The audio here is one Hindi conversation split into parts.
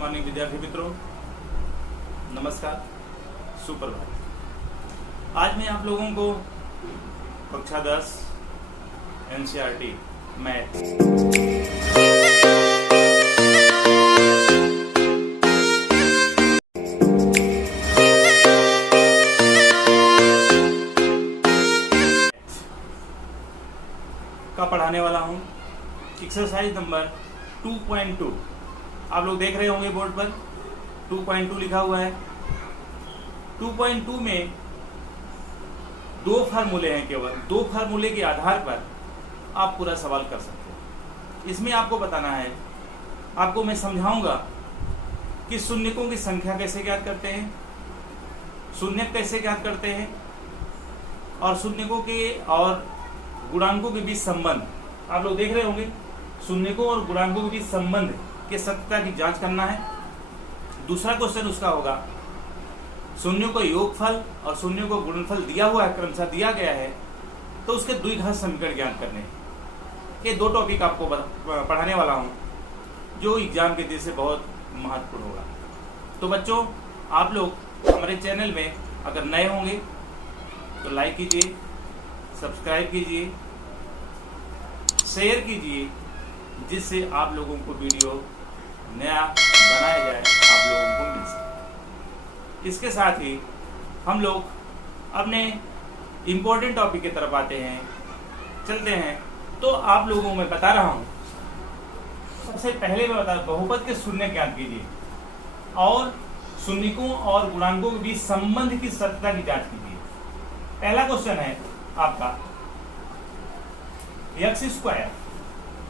मॉर्निंग विद्यार्थी मित्रों, नमस्कार, सुप्रभात। आज मैं आप लोगों को कक्षा 10 एनसीईआरटी मैथ का पढ़ाने वाला हूँ। एक्सरसाइज नंबर 2.2 आप लोग देख रहे होंगे बोर्ड पर 2.2 लिखा हुआ है। 2.2 में दो फार्मूले हैं, केवल दो फार्मूले के आधार पर आप पूरा सवाल कर सकते हैं। इसमें आपको बताना है, आपको मैं समझाऊंगा कि शून्यकों की संख्या कैसे ज्ञात करते हैं, शून्यक कैसे ज्ञात करते हैं, और शून्यकों के और गुणांकों के बीच संबंध आप लोग देख रहे होंगे। शून्यकों और गुणांकों के बीच संबंध के सत्यता की जांच करना है। दूसरा क्वेश्चन उसका होगा, शून्यों को योगफल और शून्यों को गुणनफल दिया हुआ है, क्रमशः दिया गया है, तो उसके द्विघात समीकरण ज्ञात करने। ये दो टॉपिक आपको पढ़ाने वाला हूँ जो एग्जाम के दृष्टि से बहुत महत्वपूर्ण होगा। तो बच्चों, आप लोग हमारे चैनल में अगर नए होंगे तो लाइक कीजिए, सब्सक्राइब कीजिए, शेयर कीजिए, जिससे आप लोगों को वीडियो नया बनाया जाए आप लोगों को मिल सके। इसके साथ ही हम लोग अपने इम्पोर्टेंट टॉपिक की तरफ आते हैं, चलते हैं। तो आप लोगों को मैं बता रहा हूँ, सबसे पहले मैं बता, बहुपद के शून्य ज्ञात कीजिए और शून्यकों और गुणांकों के बीच संबंध की सत्यता की जांच कीजिए। पहला क्वेश्चन है आपका x स्क्वायर।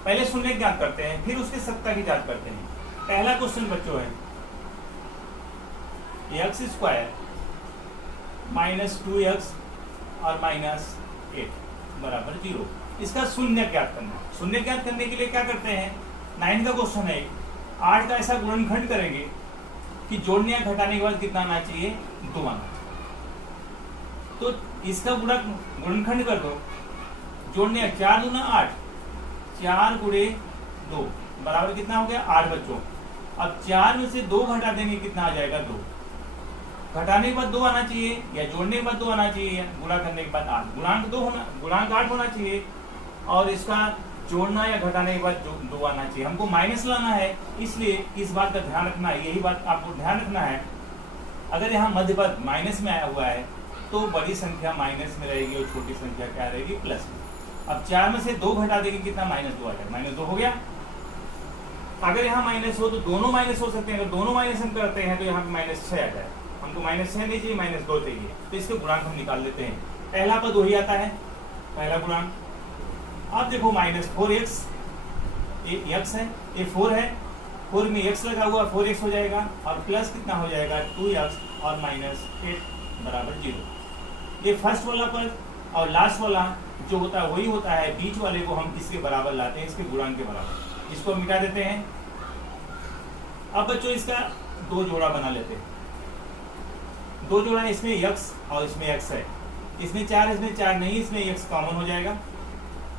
पहले शून्य ज्ञात करते हैं, फिर उसकी सत्ता की जांच करते हैं। पहला क्वेश्चन बच्चों है x स्क्वायर -2x और -8 बराबर 0। इसका शून्य ज्ञात करना है। शून्य ज्ञात करने के लिए क्या करते हैं, 9 का क्वेश्चन है, 8 का ऐसा गुणनखंड करेंगे कि जोड़ने या घटाने के बाद कितना आना चाहिए, 2 आना चाहिए। तो इसका गुणनखंड कर दो, जोड़ने 4 दूना 8, 4 गुणे 2 बराबर कितना हो गया, 8 बच्चों। अब 4 में से 2 घटा देंगे, कितना आ जाएगा, 2। घटाने के बाद 2 आना चाहिए, या जोड़ने के बाद 2 आना चाहिए, या गुणा करने के बाद 8। गुणांक 8 होना चाहिए, और इसका जोड़ना या घटाने के बाद 2 आना चाहिए। हमको माइनस लाना है, इसलिए इस बात का ध्यान रखना है। यही बात आपको ध्यान रखना है, अगर यहाँ मध्य पद माइनस में आया हुआ है तो बड़ी संख्या माइनस में रहेगी और छोटी संख्या क्या रहेगी, प्लस में। अब 4 में से 2 घटा देंगे, कितना, -2 आ जाएगा। -2 हो गया। अगर यहाँ माइनस हो तो दोनों माइनस हो सकते हैं। अगर दोनों माइनस हम करते हैं तो यहाँ पे -6 आ जाए। हमको -6 नहीं चाहिए, -2 चाहिए। तो इसके गुणांक हम निकाल लेते हैं। पहला पद वही आता है, पहला गुणांक। अब देखो -4x, ये x है, ये 4 है, 4 में x लगा हुआ, 4x हो जाएगा, और प्लस कितना हो जाएगा, 2x और -8 बराबर 0। ये फर्स्ट वाला पद और लास्ट वाला जो होता है वही होता है। बीच वाले को हम किसके बराबर लाते हैं, इसके गुणांक के बराबर। इसको मिटा देते हैं। अब बच्चों इसका 2 जोड़ा बना लेते हैं। 2 जोड़ा, इसमें x और इसमें x है, इसमें 4, इसमें 4 नहीं, इसमें x कॉमन हो जाएगा।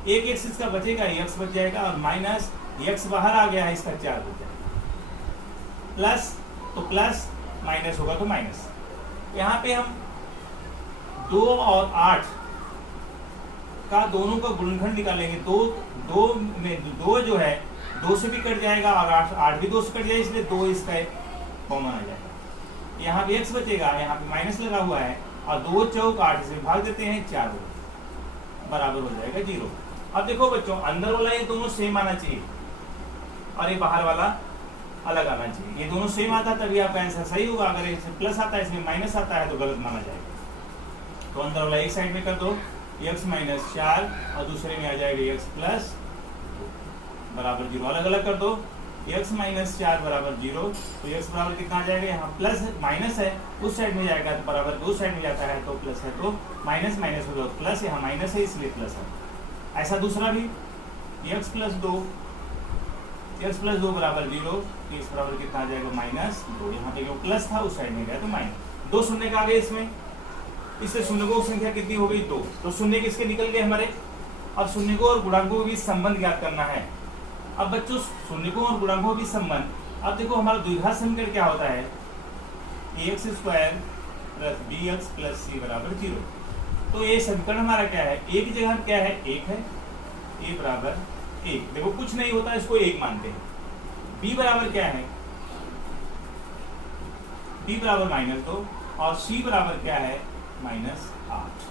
एक x इसका बचेगा, x बच जाएगा, और माइनस x बाहर आ गया है, इसका 4 बच जाएगा। प्लस तो प्लस, माइनस होगा तो माइनस। यहाँ पे हम 2 और 8 का दोनों का गुणनखंड निकालेंगे। 2 में 2 जो है 2 से भी कट जाएगा, और 8 भी 2 से कट जाएगा, इसलिए 2 इसका कॉमन आ जाएगा। यहाँ पे x बचेगा, यहाँ पे माइनस लगा हुआ है, और 2 चौक 8 से भाग देते हैं, 4 बराबर हो जाएगा 0। अब देखो बच्चों, अंदर वाला ये दोनों सेम आना चाहिए और ये बाहर वाला अलग आना चाहिए। ये दोनों सेम आता तभी आपका आंसर सही होगा। अगर इसमें प्लस आता है, इसमें माइनस आता है, तो गलत माना जाएगा। तो अंदर वाला एक साइड में कर दो, x -4, और दूसरे में आ जाएगा x प्लस बराबर 0। अलग अलग कर दो, x -4 बराबर 0, तो x बराबर कितना आ जाएगा, यहाँ प्लस माइनस है, उस साइड में जाएगा तो बराबर, दो साइड में जाता है तो प्लस है, तो माइनस माइनस होगा प्लस, यहाँ माइनस है इसलिए प्लस है। ऐसा दूसरा भी, x + 2 बराबर 0, तो इस बराबर कितना आ जाएगा, -2। यहाँ पे जो प्लस था उस साइड में गया तो माइनस। 2 शून्य का आ गए इसमें, इससे शून्यकों की संख्या कितनी हो गई, 2। तो शून्य किसके निकल गए हमारे। अब शून्यकों और गुणांकों के बीच संबंध ज्ञात करना है। अब बच्चों, शून्यकों और गुणांकों के बीच संबंध अब देखो हमारा द्विघात समीकरण क्या होता है, ax square plus bx plus c बराबर 0। तो ये समीकरण हमारा क्या है, a की जगह क्या है, 1 है, a बराबर 1। देखो कुछ नहीं होता, इसको 1 मानते हैं। b बराबर क्या है, b बराबर -2 और c बराबर क्या है, -8।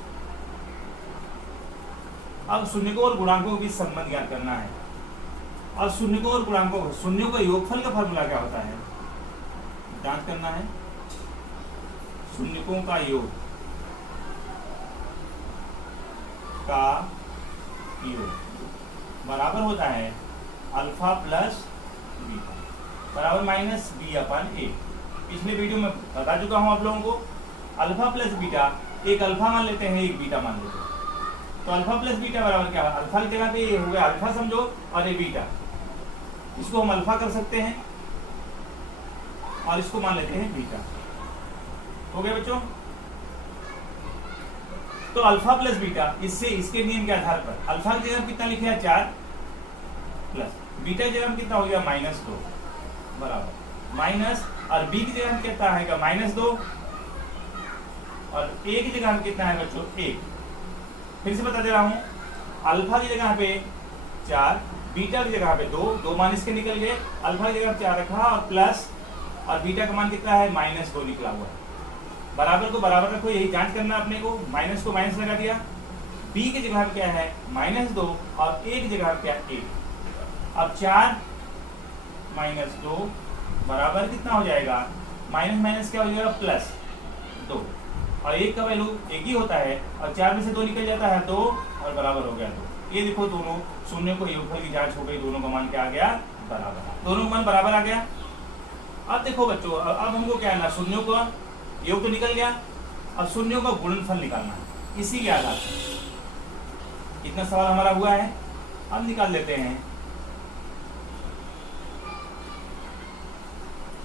अब शून्यकों और गुणांकों के बीच संबंध ज्ञात करना है। अब शून्यकों और गुणांकों शून्यों का योगफल का फॉर्मूला क्या होता है, जांच करना है। शून्यकों का योग बराबर होता है अल्फा प्लस बीटा बराबर -b/a। पिछले वीडियो में बता चुका हूं आप लोगों को, अल्फा प्लस बीटा, एक अल्फा मान लेते हैं, एक बीटा मान लेते हैं। तो अल्फा प्लस बीटा बराबर क्या है, अल्फा की जगह पे ये हो गया अल्फा समझो और ये बीटा, इसको हम अल्फा कर सकते हैं और इसको मान लेते हैं बीटा। हो गया बच्चों। तो अल्फा प्लस बीटा, इससे इसके नियम के आधार पर अल्फा की जगह कितना लिखे हैं 4 प्लस बीटा की जगह कितना हो गया -2 बराबर माइनस, और बी की जगह कितना आएगा -2 और ए की जगह कितना है बच्चों 1। फिर से बता दे रहा हूं, अल्फा की जगह पे 4, बीटा की जगह पे 2 मान इसके निकल गए, अल्फा की जगह 4 रखा और प्लस, और बीटा का मान कितना है -2 निकला हुआ है। बराबर को बराबर रखो, यही जांच करना अपने को। माइनस को माइनस लगा दिया, बी की जगह क्या है -2 और ए की जगह क्या 1। अब 4 -2 बराबर कितना हो जाएगा, माइनस माइनस क्या हो जाएगा +2, और 1 का वैल्यू 1 ही होता है, और 4 में से 2 निकल जाता है 2 और बराबर हो गया 2। ये देखो दोनों शून्य को योगफल की जांच हो गई, दोनों का मान क्या आ गया बराबर, दोनों का मान बराबर आ गया। अब देखो बच्चों, अब हमको क्या है, शून्यों का योग तो निकल गया, अब शून्यों का गुणनफल निकालना है। इसी के आधार पर इतना सवाल हमारा हुआ है, अब निकाल लेते हैं।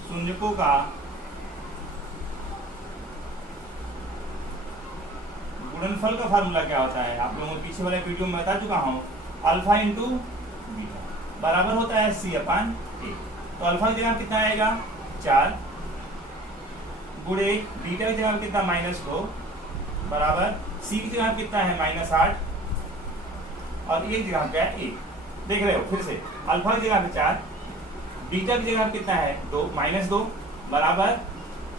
शून्यकों का गुणनफल का फार्मूला क्या होता है, आप लोगों को पीछे वाले वीडियो में बता चुका हूं, अल्फा इंटू बीटा बराबर होता है c/a। तो अल्फा की जगह कितना आएगा 4 गुणे बीटा की जगह कितना -2 बराबर सी की जगह कितना है -8 और ए की जगह क्या है 1। देख रहे हो फिर से, अल्फा की जगह 4, बीटा की जगह कितना है -2 बराबर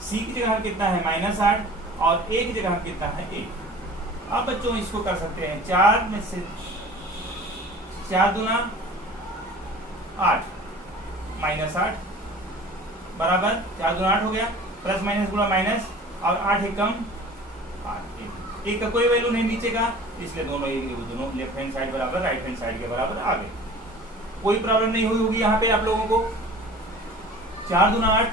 सी की जगह कितना है -8 और ए की जगह कितना है 1। अब बच्चों इसको कर सकते हैं, 4 में से 4 दूना 8 -8 बराबर 4 दूना 8 हो गया, प्लस माइनस गुणा माइनस और 8 एकम 8, एक का कोई वैल्यू नहीं नीचे का, इसलिए दोनों लेफ्ट हैंड साइड बराबर राइट हैंड साइड के बराबर आ गए। कोई प्रॉब्लम नहीं हुई होगी यहाँ पे आप लोगों को। 4 दूना 8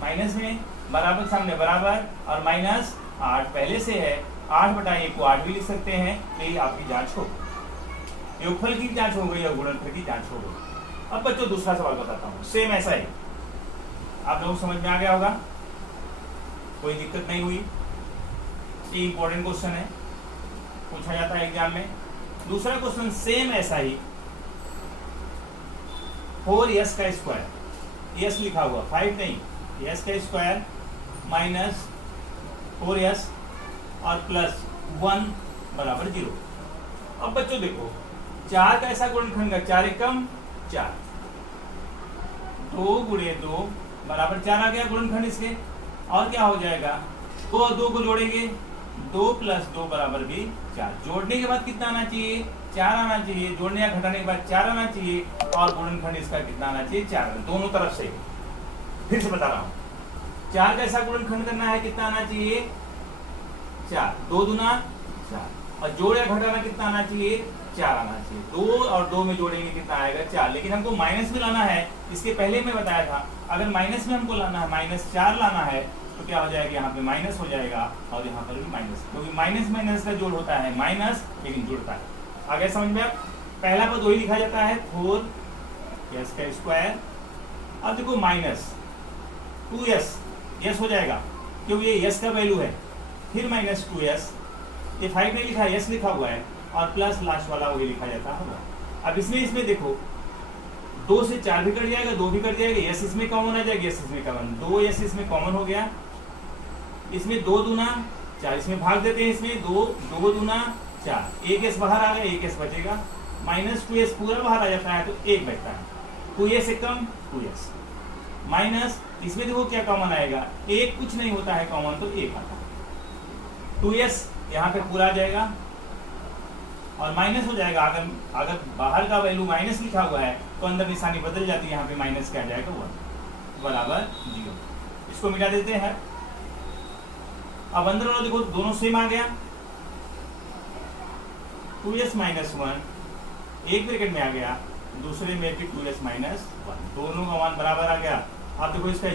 माइनस में बराबर सामने बराबर और -8 पहले से है, 8/1 को 8 भी लिख सकते हैं। तो ये आपकी जांच हो, योगफल की जांच हो गई और गुणनफल की जांच हो गई। अब बच्चों दूसरा सवाल बताता हूँ, सेम ऐसा ही, आप लोगों को समझ में आ गया होगा, कोई दिक्कत नहीं हुई। ये इंपॉर्टेंट क्वेश्चन है, पूछा जाता है एग्जाम में। दूसरा क्वेश्चन सेम ऐसा ही, 4s का स्क्वायर, s लिखा हुआ 5 नहीं, s का स्क्वायर माइनस 4s और +1 बराबर 0। अब बच्चों देखो, 4 का ऐसा गुणनखंड का 4 एकम 4, 2 गुणे 2 बराबर 4 आ गया गुणनखंड इसके, और क्या हो जाएगा 2 और 2 को जोड़ेंगे, 2 + 2 बराबर भी 4। जोड़ने के बाद कितना आना चाहिए 4 आना चाहिए, जोड़ने या घटाने के बाद 4 आना चाहिए, और गुणनखंड इसका कितना आना चाहिए 4, दोनों तरफ से। फिर से बता रहा हूँ, 4 का ऐसा गुणनखंड करना है, कितना आना चाहिए 4, 2 दूना 4, और जोड़ या घटाना कितना आना चाहिए 4 आना चाहिए। 2 और 2 में जोड़ेंगे कितना आएगा 4, लेकिन हमको माइनस भी लाना है। इसके पहले मैं बताया था, अगर माइनस में हमको लाना है, -4 लाना है, तो क्या हो जाएगा, यहाँ पे माइनस हो जाएगा और यहाँ पर भी माइनस, क्योंकि माइनस माइनस का जोड़ होता है माइनस, लेकिन जुड़ता है। आगे समझ में, पहला पद वही लिखा जाता है 4s का स्क्वायर। अब देखो -2s, यस हो जाएगा क्योंकि ये यस का वैल्यू है, फिर -2s, ये 5 नहीं लिखा है, यस लिखा हुआ है, और प्लस लास्ट वाला वही लिखा जाता होगा। अब इसमें देखो 2 से 4 भी कट जाएगा, 2 भी कट जाएगा, यस इसमें कॉमन आ जाएगा, यस इसमें कॉमन, 2 यस इसमें कॉमन हो गया, इसमें 2 दूना 4, इसमें भाग देते हैं, इसमें 2 दूना 4, 1 एस बाहर आ गया, 1 एस बचेगा, माइनस 2 एस पूरा बाहर आ जाता है तो 1 बचता है, 2 एस से कम 2 एस माइनस, इसमें देखो क्या कॉमन आएगा, 1 कुछ नहीं होता है कॉमन तो 1 आता है, 2 एस यहाँ पे पूरा आ जाएगा और माइनस हो जाएगा। अगर बाहर का वैल्यू माइनस लिखा हुआ है तो अंदर निशानी बदल जाती है, यहाँ पे माइनस क्या आ जाएगा 1 बराबर 0। इसको मिटा देते हैं। अब अंदर वाला देखो दोनों सेम आ गया, 2s माइनस 1 एक ब्रैकेट में आ गया, दूसरे में भी 2s माइनस 1, दोनों का मान बराबर आ गया। आप देखो इसका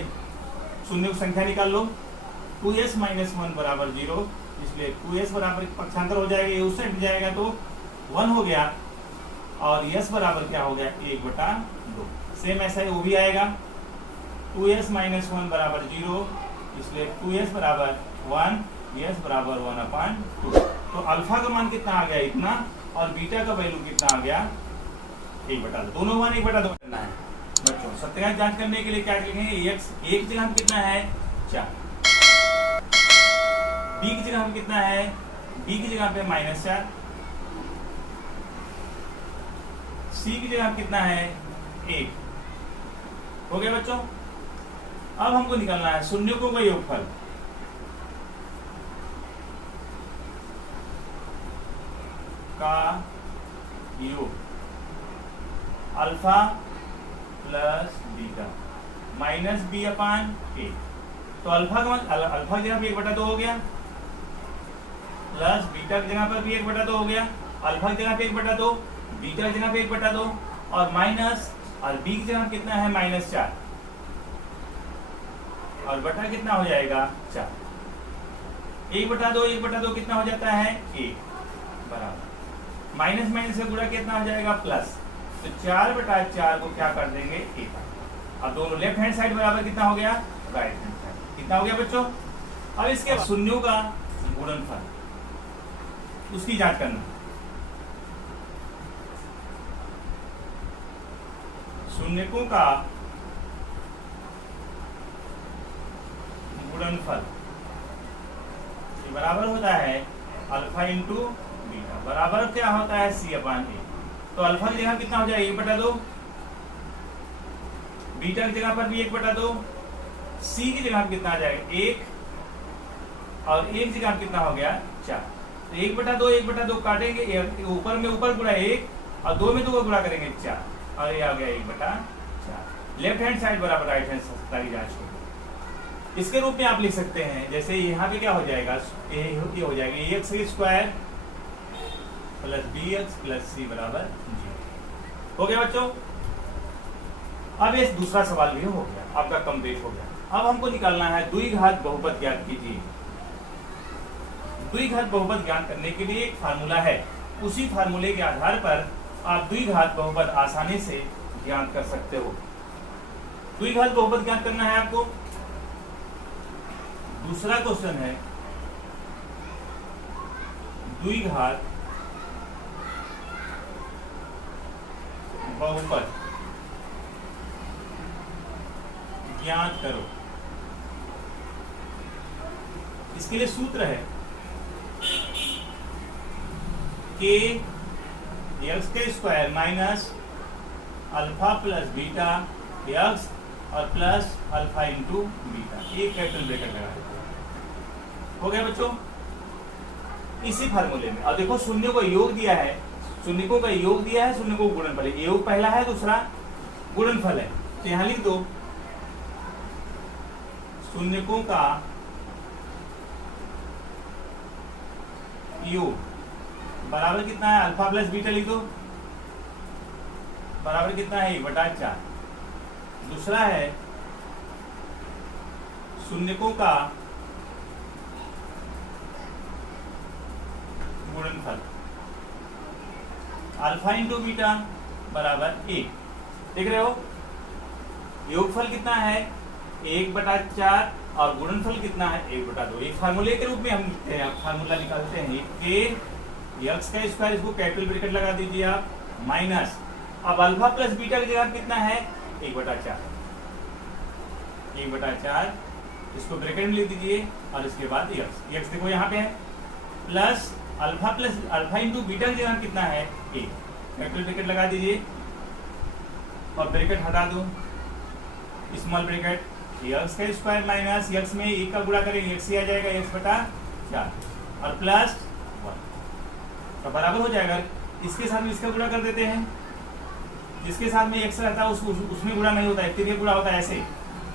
शून्य की संख्या निकाल लो, 2s माइनस 1 बराबर 0, इसलिए 2s बराबर पक्षांतर हो जाएगा, ये उस साइड जाएगा तो 1 हो गया और s बराबर क्या हो गया 1/2। सेम ऐसा ही वो भी आएगा, 2s माइनस 1 बराबर 0, इसलिए 2s बराबर 1, s बराबर 1/2। तो अल्फा का मान कितना आ गया इतना और बीटा का वैल्यू कितना आ गया 1/2। दोनों मान 1/2 करना है बच्चों। सत्याग्रह जांच करने के लिए क्या लिखेंगे, x एक जगह हम कितना है 4, b की जगह हम कितना है, b की जगह पे -4, c की जगह कितना है 1। हो गया बच्चों। अब हमको निकालना है शून्यकों का योगफल। का योग alpha plus beta minus b/a। तो अल्फा का अल्फा की जगह पे 1/2 हो गया, प्लस बीटा की जगह पर भी 1/2 हो गया, अल्फा की जगह पे 1/2, बीटा की जगह पे 1/2 और माइनस, और बी की जगह कितना है -4 और बटा कितना हो जाएगा 4। 1/2 1/2 कितना हो जाता है 1 बराबर माइनस माइनस से गुणा कितना हो जाएगा प्लस, तो 4/4 को क्या कर देंगे 1। अब दोनों लेफ्ट हैंड साइड बराबर कितना हो गया राइट हैंड साइड, कितना हो गया बच्चों। अब इसके शून्यों का गुणनफल उसकी जांच करना। शून्यकों का गुणनफल बराबर होता है अल्फा इंटू बीटा, बराबर क्या होता है c/a। तो अल्फा की जगह कितना हो जाएगा 1/2, बीटा की जगह पर भी 1/2, c की जगह कितना आ जाएगा 1 और 1 की जगह कितना हो गया 4। तो 1/2 1/2 काटेंगे, ऊपर में ऊपर गुणा 1 और 2 में 2 गुणा करेंगे 4 और ये आ गया 1/4। लेफ्ट हैंड साइड बराबर राइट हैंड साइड की जांच करें। इसके रूप में आप लिख सकते हैं, जैसे यहाँ पे क्या हो जाएगा, ये हो जाएगा ax² plus bx plus c बराबर 0। हो गया बच्चों। अब ये दूसरा सवाल भी हो गया, आपका कंप्लीट हो गया। अब हमको निकालना है द्विघात बहुपद ज्ञात कीजिए। द्विघात बहुपद ज्ञात करने के लिए एक फार्मूला है, उसी फार्मूले के आधार पर आप द्विघात बहुपद आसानी से ज्ञात कर सकते हो। द्विघात बहुपद ज्ञात करना है आपको। दूसरा क्वेश्चन है द्विघात बहुपद ज्ञात करो। इसके लिए सूत्र है के x² minus alpha plus beta x और प्लस अल्फा इंटू बीटा, एक कैपिटल ब्रैकेट लगा देते हैं। हो गया बच्चों। इसी फार्मूले में अब देखो शून्य को योग दिया है, शून्यकों का योग दिया है, शून्य को गुणनफल है, योग पहला है दूसरा गुणनफल है, तो यहां लिख दो शून्यकों का योग बराबर कितना है अल्फा प्लस बीटा लिख दो, बराबर कितना है 1/4। दूसरा है शून्यकों का गुणनफल अल्फा इंटू बीटा बराबर 1। देख रहे हो योगफल कितना है 1/4 और गुणनफल कितना है 1/2। एक फार्मूले के रूप में हम लिखते हैं, फार्मूला निकालते हैं के x², इसको कैपिटल ब्रैकेट लगा दीजिए आप, माइनस अब अल्फा प्लस बीटा की जगह कितना है 1/4, 1/4 इसको ब्रैकेट में लिख दीजिए और इसके बाद यक्स देखो यहाँ पे है प्लस अल्फा इंटू बीटा की जगह कितना है 1, कैपिटल ब्रैकेट लगा दीजिए और ब्रैकेट हटा दो, स्मॉल ब्रैकेट, यक्स का स्क्वायर माइनस यक्स में 1 का गुणा करेंगे यक्स ही आ जाएगा x/4 और प्लस 1 तो बराबर हो जाएगा। इसके साथ में इसका गुणा कर देते हैं, जिसके साथ में x रहता है उसमें गुणा नहीं होता है, फिर ये गुणा होता है ऐसे।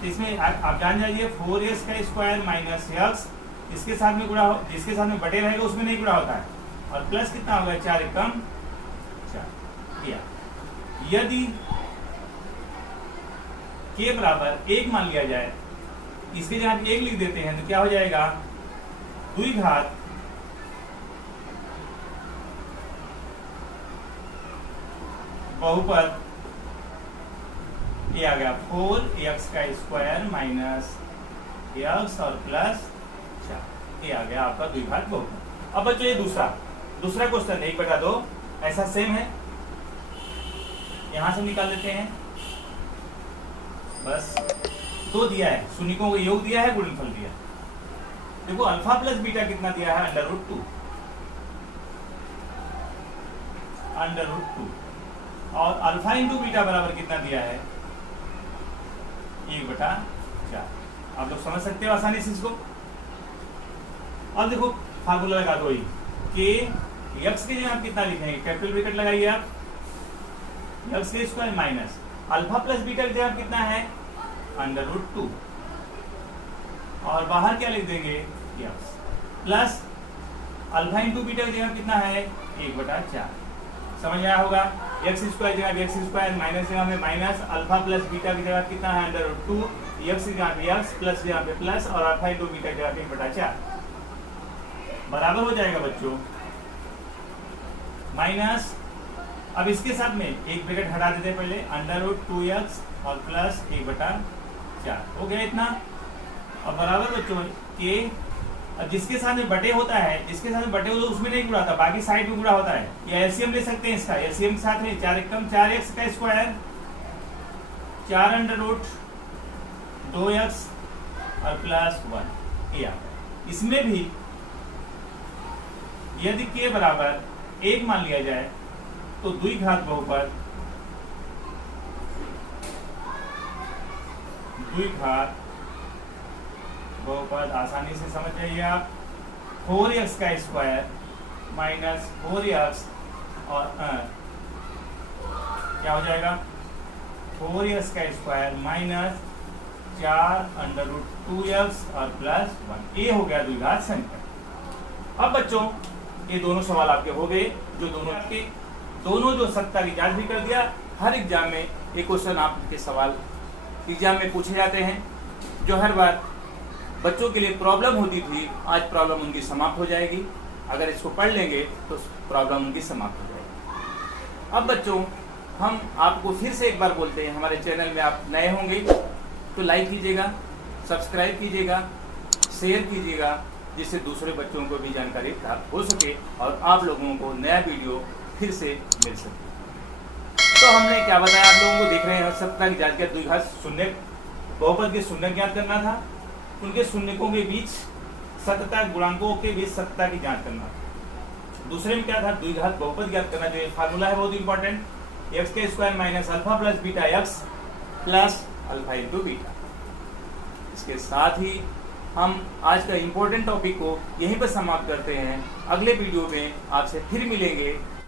तो इसमें आप जान जाइए 4x का स्क्वायर माइनस यक्स, इसके साथ में गुणा जिसके साथ में बटे रहेगा उसमें नहीं गुणा होता है, और प्लस कितना होगा 4 एकम 4। यदि k बराबर 1 मान लिया जाए, इसके जगह 1 लिख देते हैं तो क्या हो जाएगा 2 घात बहुपद ये आ गया 4x का स्क्वायर माइनस यक्स और प्लस 4, ये आ गया आपका 2 घात बहुपद। अब बच्चों ये दूसरा क्वेश्चन 1/2 ऐसा सेम है, यहां से निकाल लेते हैं। बस 2 दिया है, शून्यकों का योग दिया है, गुणनफल दिया। देखो अल्फा प्लस बीटा कितना दिया है √2 और अल्फा इंटू बीटा बराबर कितना दिया है 1/4। आप लोग समझ सकते हो आसानी से इसको। अब देखो फार्मूला लगा दो कि यक्स की जगह आप कितना लिखेंगे, कैपिटल ब्रैकेट लगाइए आप, यक्स के square minus alpha plus beta की जगह कितना है √2 और बाहर क्या लिख देंगे x plus alpha into beta की जगह कितना है 1/4। समझ आया होगा। एक्स स्क्वायर जगह एक्स स्क्वायर माइनस जगह में माइनस, अल्फा प्लस बीटा की जगह कितना है √2, एक्स की जगह पे एक्स प्लस जगह पे प्लस और अल्फा इंटू बीटा की जगह पे 1/4 बराबर हो जाएगा बच्चों माइनस। अब इसके साथ में एक ब्रैकेट हटा देते पहले, √2x और प्लस 1/4 हो गया इतना। अब बराबर बच्चों के अब जिसके साथ में बटे होता है, जिसके साथ में बटे होता है उसमें नहीं गुणा होता, बाकी साइड में गुणा होता है। या एलसीएम ले सकते हैं इसका, एलसीएम के साथ में 4 एकम 4x का स्क्वायर 4√2x और प्लस 1 ये आता है। इसमें भी यदि k बराबर 1 मान लिया जाए तो 2 घात बहुपद 2 घात बहुपद आसानी से समझ जाइए आप, 4x का स्क्वायर माइनस 4x और क्या हो जाएगा 4x का स्क्वायर माइनस 4√2x और प्लस 1 ये हो गया द्विघात संख्या। अब बच्चों ये दोनों सवाल आपके हो गए, दोनों जो सत्ता की जांच भी कर दिया। हर एग्जाम में एक क्वेश्चन आपके सवाल एग्जाम में पूछे जाते हैं, जो हर बार बच्चों के लिए प्रॉब्लम होती थी, आज प्रॉब्लम उनकी समाप्त हो जाएगी। अगर इसको पढ़ लेंगे तो प्रॉब्लम उनकी समाप्त हो जाएगी। अब बच्चों हम आपको फिर से एक बार बोलते हैं, हमारे चैनल में आप नए होंगे तो लाइक कीजिएगा, सब्सक्राइब कीजिएगा, शेयर कीजिएगा, जिससे दूसरे बच्चों को भी जानकारी प्राप्त हो सके और आप लोगों को नया वीडियो फिर से मिल सके। तो हमने क्या बताया आप लोगों को, देख रहे हैं सत्ता की जांच के द्विघात शून्य बहुपद के शून्य ज्ञात करना था, उनके शून्यकों के बीच सत्ता गुणांकों के बीच सत्ता की जांच करना। दूसरे में क्या था द्विघात बहुपद ज्ञात करना, जो फार्मूला है बहुत इंपॉर्टेंट, एक्स के square minus alpha plus beta x plus alpha into beta. इसके साथ ही हम आज का इंपॉर्टेंट टॉपिक को यहीं पर समाप्त करते हैं। अगले वीडियो में आपसे फिर मिलेंगे।